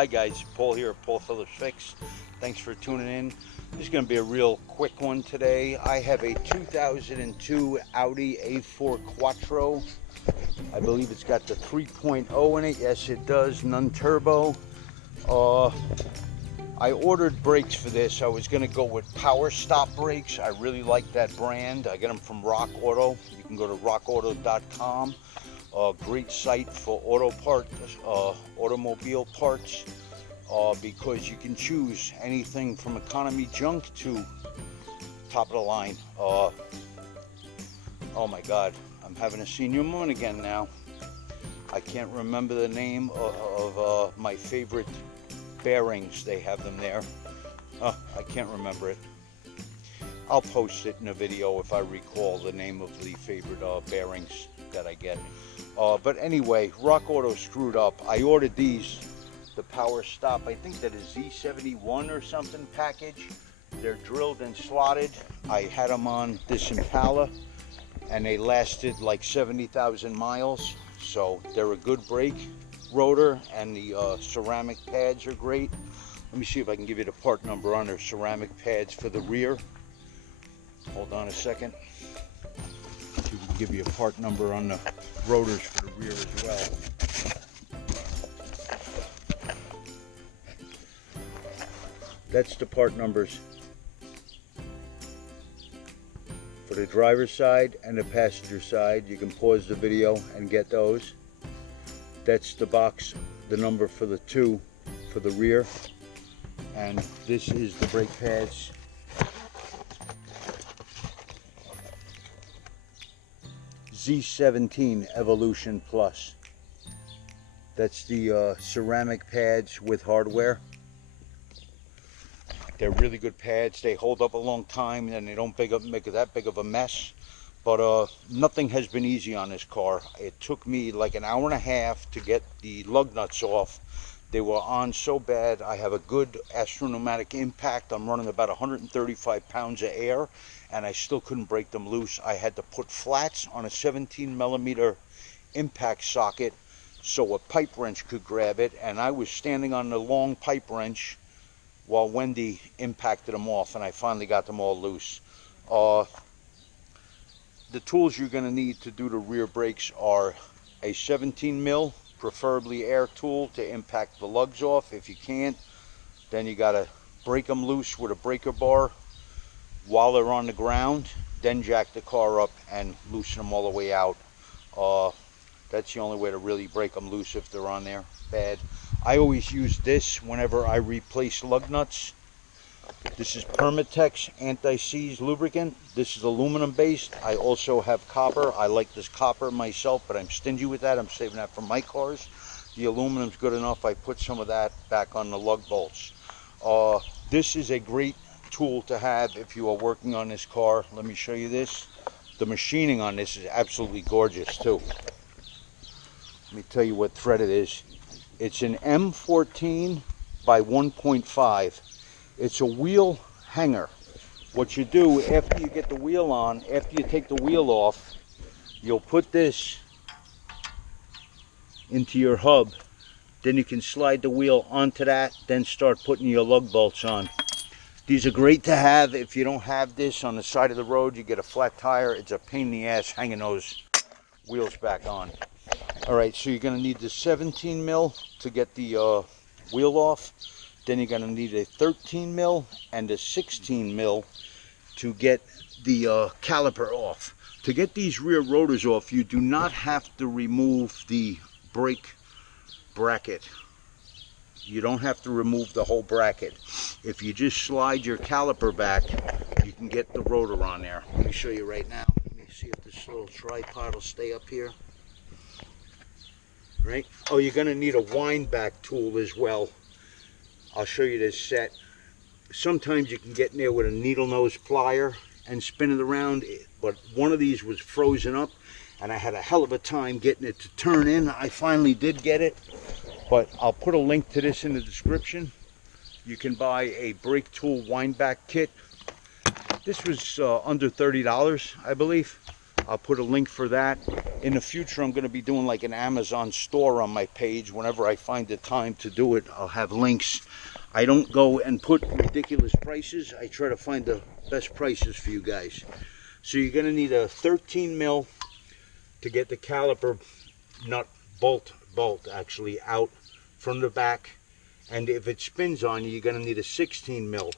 Hi guys, Paul here at Paul Phillips Fix. Thanks for tuning in. This is going to be a real quick one today. I have a 2002 Audi A4 Quattro. I believe it's got the 3.0 in it. Yes, it does. Non-turbo. I ordered brakes for this. I was going to go with Power Stop brakes. I really like that brand. I get them from Rock Auto. You can go to rockauto.com. Great site for automobile parts, because you can choose anything from economy junk to top of the line. Oh my God, I'm having a senior moment again now. I can't remember the name of my favorite bearings. They have them there. I can't remember it. I'll post it in a video if I recall the name of the favorite bearings that I get. But anyway, Rock Auto screwed up. I ordered these, the Power Stop, I think that is Z71 or something package. They're drilled and slotted. I had them on this Impala and they lasted like 70,000 miles. So they're a good brake rotor, and the ceramic pads are great. Let me see if I can give you the part number on their ceramic pads for the rear. Hold on a second. We can give you a part number on the rotors for the rear as well. That's the part numbers for the driver's side and the passenger side. You can pause the video and get those. That's the box, the number for the two for the rear. And this is the brake pads. Z17 Evolution Plus. That's the ceramic pads with hardware. They're really good pads. They hold up a long time and they don't make that big of a mess. But nothing has been easy on this car. It took me like an hour and a half to get the lug nuts off. They were on so bad. I have a good Astro pneumatic impact. I'm running about 135 pounds of air, and I still couldn't break them loose. I had to put flats on a 17 millimeter impact socket so a pipe wrench could grab it, and I was standing on the long pipe wrench while Wendy impacted them off, and I finally got them all loose. The tools you're going to need to do the rear brakes are a 17 mil, preferably air tool to impact the lugs off. If you can't, then you got to break them loose with a breaker bar while they're on the ground, then jack the car up and loosen them all the way out. That's the only way to really break them loose if they're on there bad. I always use this whenever I replace lug nuts. This is Permatex anti-seize lubricant. This is aluminum based. I also have copper. I like this copper myself, but I'm stingy with that. I'm saving that for my cars. The aluminum's good enough. I put some of that back on the lug bolts. This is a great tool to have if you are working on this car. Let me show you this. The machining on this is absolutely gorgeous too. Let me tell you what thread it is. It's an M14 by 1.5. It's a wheel hanger. What you do after you get the wheel on, after you take the wheel off, you'll put this into your hub. Then you can slide the wheel onto that, then start putting your lug bolts on. These are great to have. If you don't have this on the side of the road, you get a flat tire. It's a pain in the ass hanging those wheels back on. All right, so you're going to need the 17 mil to get the wheel off. Then you're going to need a 13 mil and a 16 mil to get the caliper off. To get these rear rotors off, you do not have to remove the brake bracket. You don't have to remove the whole bracket. If you just slide your caliper back, you can get the rotor on there. Let me show you right now. Let me see if this little tripod will stay up here. Right? Oh, you're going to need a wind back tool as well. I'll show you this set. Sometimes you can get in there with a needle nose plier and spin it around, but one of these was frozen up and I had a hell of a time getting it to turn in. I finally did get it, but I'll put a link to this in the description. You can buy a brake tool wind back kit. This was under $30, I believe. I'll put a link for that. In the future, I'm going to be doing like an Amazon store on my page. Whenever I find the time to do it, I'll have links. I don't go and put ridiculous prices. I try to find the best prices for you guys. So you're going to need a 13 mil to get the caliper nut bolt actually out from the back. And if it spins on you, you're going to need a 16 mil.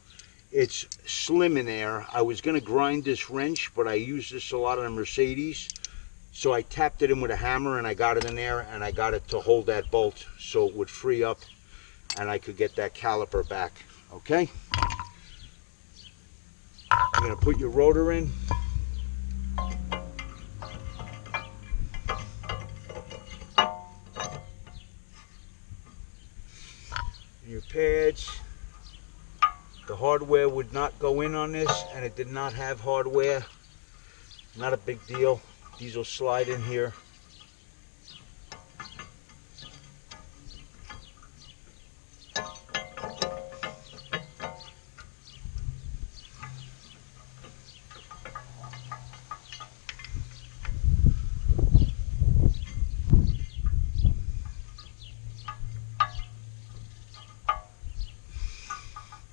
It's slim in there. I was going to grind this wrench, but I use this a lot on the Mercedes. So I tapped it in with a hammer and I got it in there, and I got it to hold that bolt so it would free up and I could get that caliper back. Okay? You're going to put your rotor in. Your pads. The hardware would not go in on this, and it did not have hardware. Not a big deal. These will slide in here.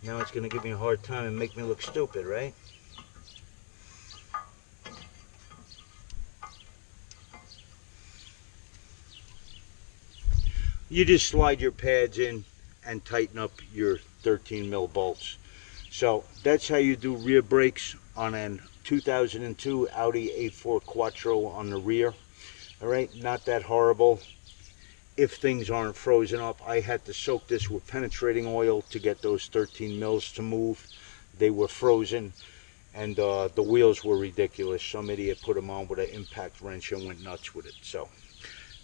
Now it's going to give me a hard time and make me look stupid, right? You just slide your pads in and tighten up your 13 mil bolts. So that's how you do rear brakes on a 2002 Audi A4 Quattro on the rear. All right, not that horrible. If things aren't frozen up, I had to soak this with penetrating oil to get those 13 mils to move. They were frozen, and the wheels were ridiculous. Some idiot put them on with an impact wrench and went nuts with it. So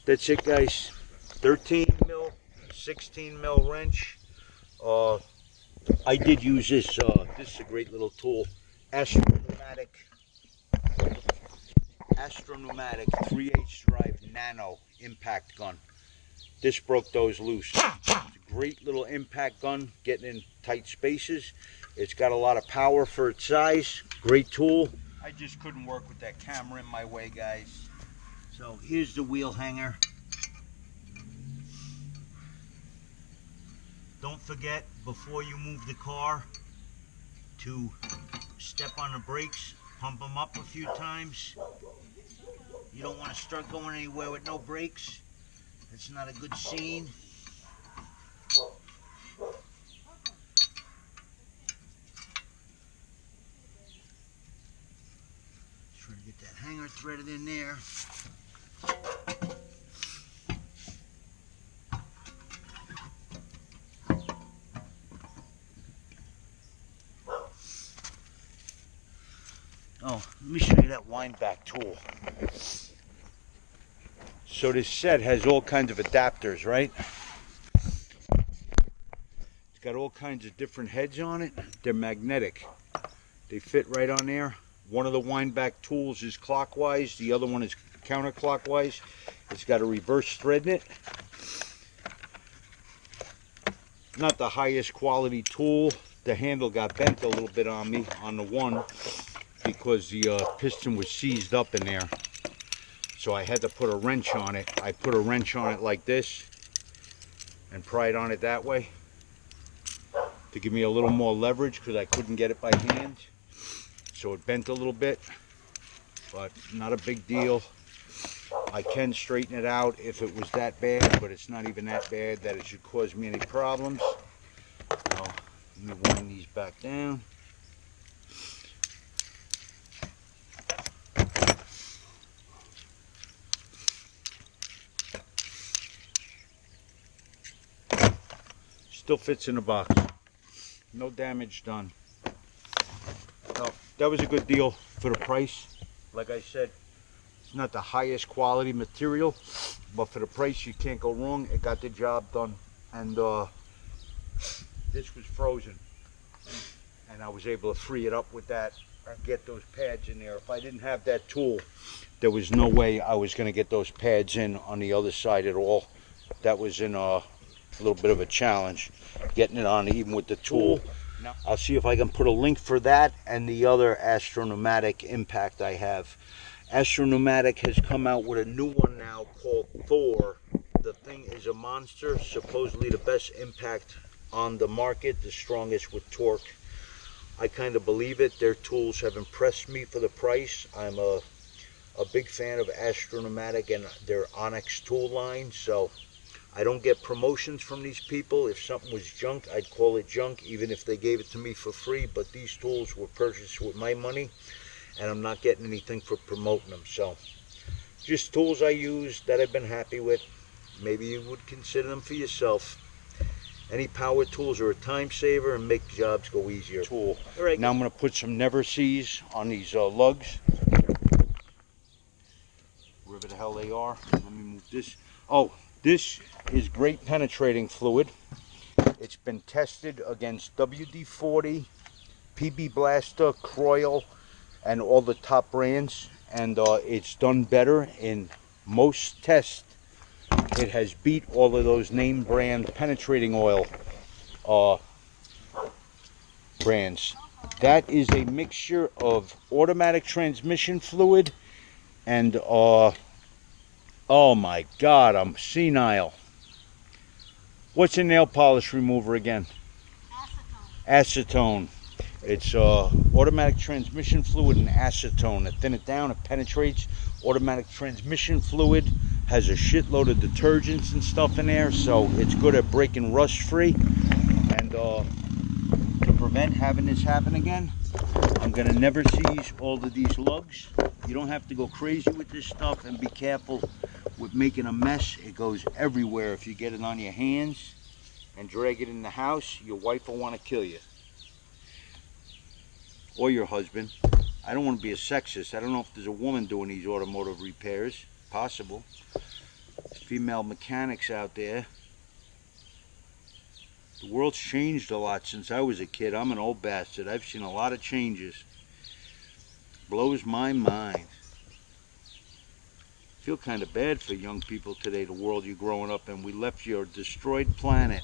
that's it, guys. 13 mil, 16 mil wrench. I did use this. This is a great little tool. Astro Pneumatic 3/8 drive nano impact gun. This broke those loose. It's a great little impact gun, getting in tight spaces. It's got a lot of power for its size. Great tool. I just couldn't work with that camera in my way, guys. So here's the wheel hanger. Don't forget, before you move the car, to step on the brakes, pump them up a few times. You don't want to start going anywhere with no brakes. It's not a good scene. Trying to get that hanger threaded in there. Oh, let me show you that wind back tool. So this set has all kinds of adapters, right? It's got all kinds of different heads on it. They're magnetic. They fit right on there. One of the wind back tools is clockwise. The other one is counterclockwise. It's got a reverse thread in it. Not the highest quality tool. The handle got bent a little bit on me on the one because the piston was seized up in there. So I had to put a wrench on it. I put a wrench on it like this and pry it on it that way to give me a little more leverage because I couldn't get it by hand. So it bent a little bit, but not a big deal. I can straighten it out if it was that bad, but it's not even that bad that it should cause me any problems. So let me wind these back down. Still fits in the box. No damage done. So that was a good deal for the price. Like I said, it's not the highest quality material, but for the price you can't go wrong. It got the job done. And this was frozen. And I was able to free it up with that and get those pads in there. If I didn't have that tool, there was no way I was going to get those pads in on the other side at all. That was in a little bit of a challenge getting it on even with the tool. I'll see if I can put a link for that and the other Astro Pneumatic impact I have. Astro has come out with a new one now called Thor. The thing is a monster, supposedly the best impact on the market, the strongest with torque. I kind of believe it. Their tools have impressed me for the price. I'm a big fan of Astro and their Onyx tool line, so I don't get promotions from these people. If something was junk, I'd call it junk, even if they gave it to me for free. But these tools were purchased with my money, and I'm not getting anything for promoting them. So, just tools I use that I've been happy with. Maybe you would consider them for yourself. Any power tools are a time saver and make jobs go easier. Tool. All right. Now I'm going to put some Never Sees on these lugs. Wherever the hell they are. Let me move this. Oh, this is great penetrating fluid. It's been tested against WD-40, PB Blaster, Croyle, and all the top brands, and it's done better in most tests. It has beat all of those name brand penetrating oil brands. That is a mixture of automatic transmission fluid and oh my god, I'm senile. What's a nail polish remover again? Acetone. It's automatic transmission fluid and acetone. To thin it down, it penetrates. Automatic transmission fluid has a shitload of detergents and stuff in there, so it's good at breaking rust free. And to prevent having this happen again, I'm gonna Never Seize all of these lugs. You don't have to go crazy with this stuff, and be careful with making a mess. It goes everywhere. If you get it on your hands and drag it in the house, your wife will want to kill you. Or your husband. I don't want to be a sexist. I don't know if there's a woman doing these automotive repairs. Possible. Female mechanics out there. The world's changed a lot since I was a kid. I'm an old bastard. I've seen a lot of changes. Blows my mind. I feel kind of bad for young people today, the world you're growing up in. We left your destroyed planet.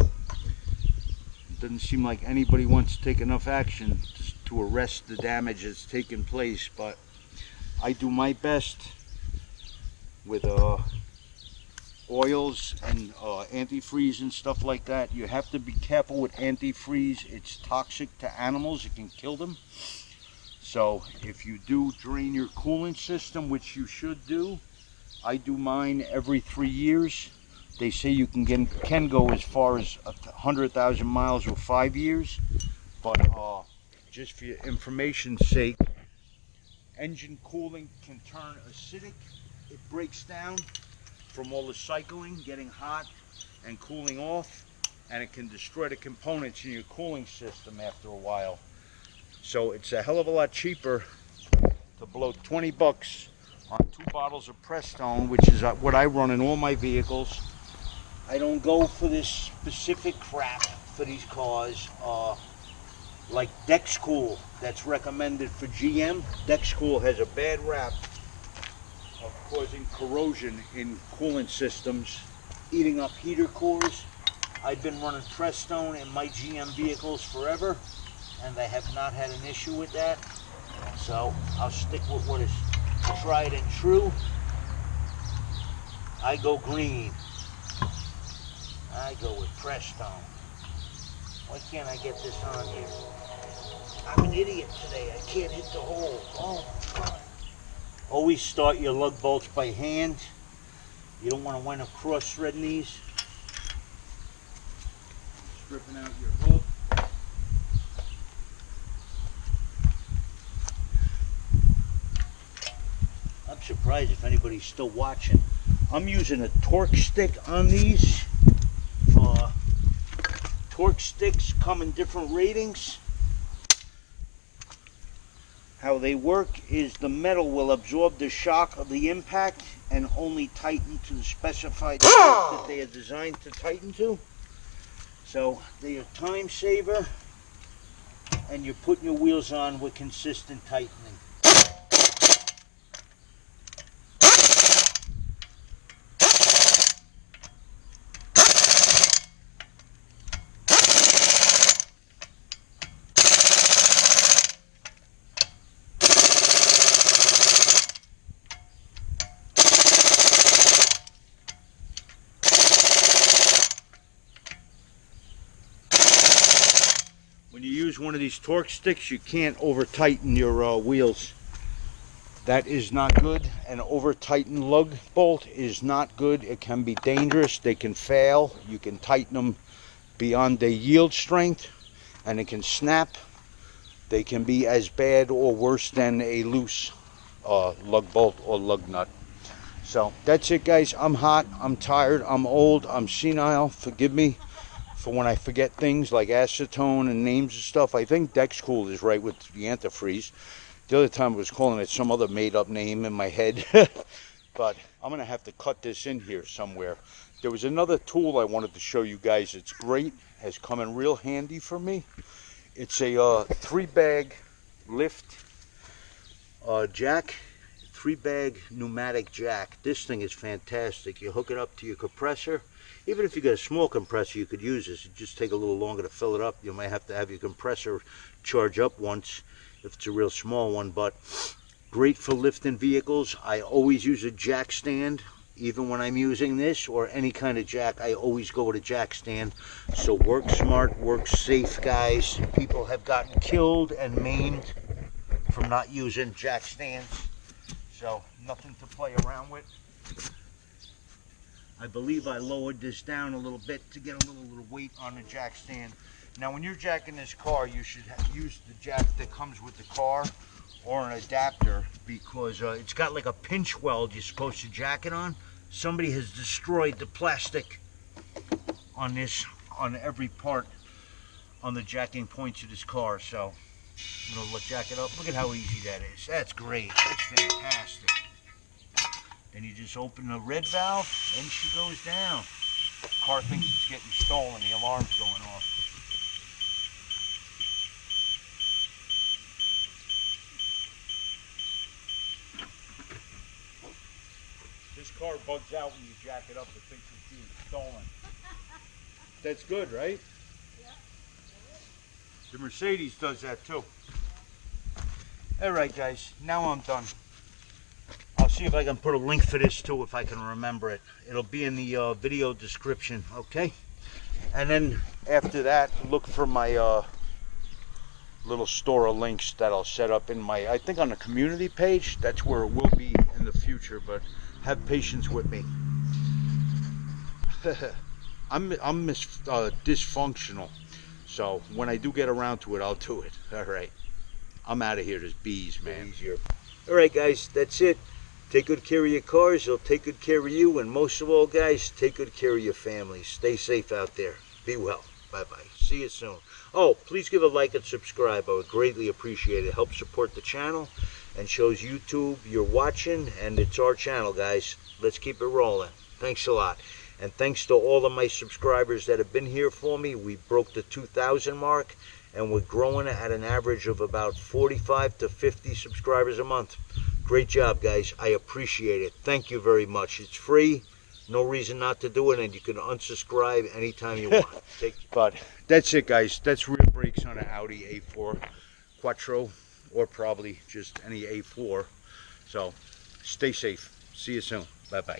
It doesn't seem like anybody wants to take enough action to arrest the damage that's taken place, but I do my best with oils and antifreeze and stuff like that. You have to be careful with antifreeze. It's toxic to animals. It can kill them. So if you do drain your coolant system, which you should do, I do mine every 3 years. They say you can go as far as 100,000 miles with 5 years, but just for your information's sake, engine cooling can turn acidic. It breaks down from all the cycling, getting hot and cooling off, and it can destroy the components in your cooling system after a while. So it's a hell of a lot cheaper to blow 20 bucks on 2 bottles of Prestone, which is what I run in all my vehicles. I don't go for this specific crap for these cars, like Dexcool that's recommended for GM. Dexcool has a bad rap of causing corrosion in coolant systems, eating up heater cores. I've been running Prestone in my GM vehicles forever, and I have not had an issue with that. So I'll stick with what is tried and true. I go green. I go with Prestone. Why can't I get this on here? I'm an idiot today. I can't hit the hole. Oh, God. Always start your lug bolts by hand. You don't want to wind up cross-threading these. Stripping out your hook. I'm surprised if anybody's still watching. I'm using a torque stick on these. Torque sticks come in different ratings. How they work is the metal will absorb the shock of the impact and only tighten to the specified torque that they are designed to tighten to. So they are time saver, and you're putting your wheels on with consistent tightening. one of these torque sticks, you can't over tighten your wheels. That is not good. An over tightened lug bolt is not good. It can be dangerous. They can fail. You can tighten them beyond their yield strength and it can snap. They can be as bad or worse than a loose lug bolt or lug nut. So that's it, guys. I'm hot, I'm tired, I'm old, I'm senile. Forgive me for when I forget things like acetone and names and stuff. I think Dexcool is right with the antifreeze. The other time I was calling it some other made-up name in my head. But I'm going to have to cut this in here somewhere. There was another tool I wanted to show you guys. It's great, has come in real handy for me. It's a 3-bag lift jack, 3-bag pneumatic jack. This thing is fantastic. You hook it up to your compressor. Even if you got a small compressor, you could use this. It just take a little longer to fill it up. You might have to have your compressor charge up once if it's a real small one, but great for lifting vehicles. I always use a jack stand. Even when I'm using this or any kind of jack, I always go with a jack stand. So work smart, work safe, guys. People have gotten killed and maimed from not using jack stands. So nothing to play around with. I believe I lowered this down a little bit to get a little weight on the jack stand. Now when you're jacking this car, you should use the jack that comes with the car or an adapter, because it's got like a pinch weld you're supposed to jack it on. Somebody has destroyed the plastic on this, on every part on the jacking points of this car. So I'm gonna jack it up. Look at how easy that is. That's great. That's fantastic. Then you just open the red valve and she goes down. The car thinks it's getting stolen. The alarm's going off. This car bugs out when you jack it up. It thinks it's being stolen. That's good, right? Yeah. The Mercedes does that too. All right, guys. Now I'm done. I'll see if I can put a link for this too, if I can remember it. It'll be in the video description, okay? And then after that, look for my little store of links that I'll set up in my, I think on the community page. That's where it will be in the future, but have patience with me. I'm dysfunctional, so when I do get around to it, I'll do it. All right, I'm out of here. There's bees, man. All right, guys, that's it. Take good care of your cars. They'll take good care of you, and most of all, guys, take good care of your families. Stay safe out there. Be well. Bye-bye. See you soon. Oh, please give a like and subscribe. I would greatly appreciate it. Helps support the channel and shows YouTube you're watching, and it's our channel, guys. Let's keep it rolling. Thanks a lot. And thanks to all of my subscribers that have been here for me. We broke the 2,000 mark, and we're growing at an average of about 45 to 50 subscribers a month. Great job, guys. I appreciate it. Thank you very much. It's free. No reason not to do it, and you can unsubscribe anytime you want. But that's it, guys. That's rear brakes on an Audi A4 Quattro, or probably just any A4. So stay safe. See you soon. Bye-bye.